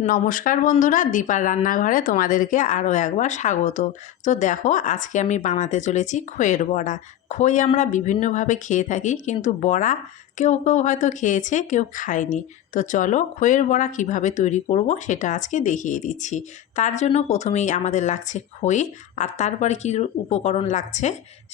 নমস্কার বন্ধুরা, দীপার রান্নাঘরে তোমাদেরকে আরও একবার স্বাগত। তো দেখো, আজকে আমি বানাতে চলেছি খইয়ের বড়া। খই আমরা বিভিন্নভাবে খেয়ে থাকি, কিন্তু বড়া কেউ কেউ হয়তো খেয়েছে, কেউ খায়নি। তো চলো, খইয়ের বড়া কিভাবে তৈরি করব সেটা আজকে দেখিয়ে দিচ্ছি। তার জন্য প্রথমেই আমাদের লাগছে খই, আর তারপরে কী উপকরণ লাগছে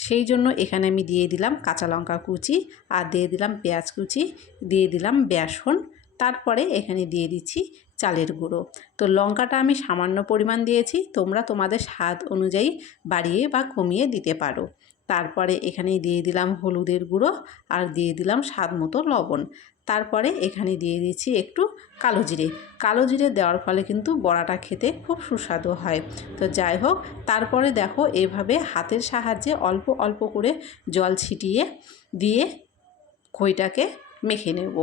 সেই জন্য এখানে আমি দিয়ে দিলাম কাঁচা লঙ্কা কুচি, আর দিয়ে দিলাম পেঁয়াজ কুচি, দিয়ে দিলাম বেসন, তারপরে এখানে দিয়ে দিচ্ছি চালের গুঁড়ো। তো লঙ্কাটা আমি সামান্য পরিমাণ দিয়েছি, তোমরা তোমাদের স্বাদ অনুযায়ী বাড়িয়ে বা কমিয়ে দিতে পারো। তারপরে এখানে দিয়ে দিলাম হলুদের গুঁড়ো, আর দিয়ে দিলাম স্বাদ মতো লবণ। তারপরে এখানে দিয়ে দিচ্ছি একটু কালো জিরে। কালো জিরে দেওয়ার ফলে কিন্তু বড়াটা খেতে খুব সুস্বাদু হয়। তো যাই হোক, তারপরে দেখো এভাবে হাতের সাহায্যে অল্প অল্প করে জল ছিটিয়ে দিয়ে খইটাকে মেখে নেব।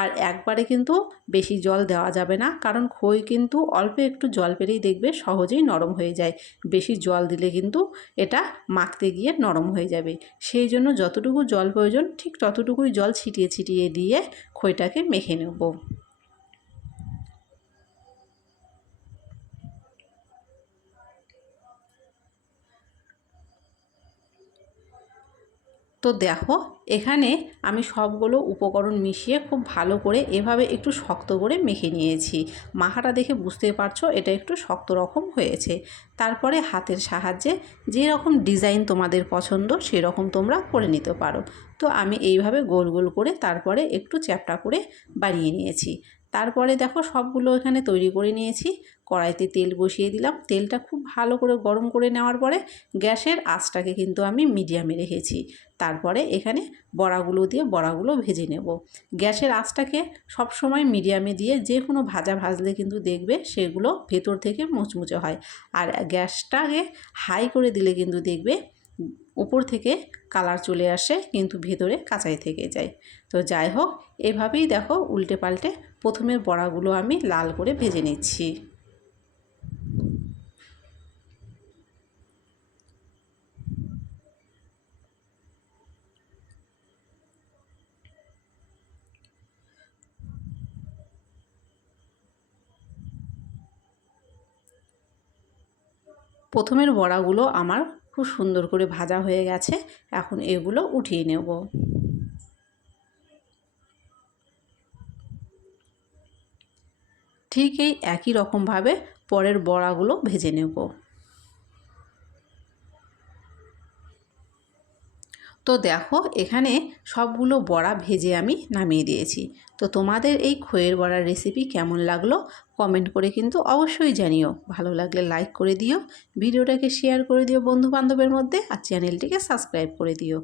আর একবারে কিন্তু বেশি জল দেওয়া যাবে না, কারণ খই কিন্তু অল্প একটু জল পেলেই দেখবে সহজেই নরম হয়ে যায়। বেশি জল দিলে কিন্তু এটা মাখতে গিয়ে নরম হয়ে যাবে। সেই জন্য যতটুকু জল প্রয়োজন ঠিক ততটুকুই জল ছিটিয়ে ছিটিয়ে দিয়ে খইটাকে মেখে নেব। তো দেখো, এখানে আমি সবগুলো উপকরণ মিশিয়ে খুব ভালো করে এভাবে একটু শক্ত করে মেখে নিয়েছি। মাখাটা দেখে বুঝতে পারছো এটা একটু শক্ত রকম হয়েছে। তারপরে হাতের সাহায্যে যে রকম ডিজাইন তোমাদের পছন্দ সেরকম তোমরা করে নিতে পারো। তো আমি এইভাবে গোল গোল করে তারপরে একটু চ্যাপ্টা করে বাড়িয়ে নিয়েছি। তারপরে দেখো সবগুলো এখানে তৈরি করে নিয়েছি। কড়াইতে তেল বসিয়ে দিলাম। তেলটা খুব ভালো করে গরম করে নেওয়ার পরে গ্যাসের আঁচটাকে কিন্তু আমি মিডিয়ামে রেখেছি। তারপরে এখানে বড়াগুলো দিয়ে বড়াগুলো ভেজে নেব। গ্যাসের আঁচটাকে সবসময় মিডিয়ামে দিয়ে যে কোনো ভাজা ভাজলে কিন্তু দেখবে সেগুলো ভেতর থেকে মুচমুচে হয়। আর গ্যাসটাকে হাই করে দিলে কিন্তু দেখবে উপর থেকে কালার চলে আসে, কিন্তু ভেতরে কাঁচাই থেকে যায়। তো যাই হোক, এভাবেই দেখো উল্টে পাল্টে প্রথমে বড়াগুলো আমি লাল করে ভেজে নিচ্ছি। প্রথমের বড়াগুলো আমার খুব সুন্দর করে ভাজা হয়ে গেছে। এখন এগুলো উঠিয়ে নেব। ঠিক এই একই রকমভাবে পরের বড়াগুলো ভেজে নেব। তো দেখো, এখানে সবগুলো বড়া ভেজে আমি নামিয়ে দিয়েছি। তো তোমাদের এই খইয়ের বড়ার রেসিপি কেমন লাগলো কমেন্ট করে কিন্তু অবশ্যই জানিও। ভালো লাগলে লাইক করে দিও, ভিডিওটাকে শেয়ার করে দিও বন্ধু বান্ধবের মধ্যে, আর চ্যানেলটিকে সাবস্ক্রাইব করে দিও।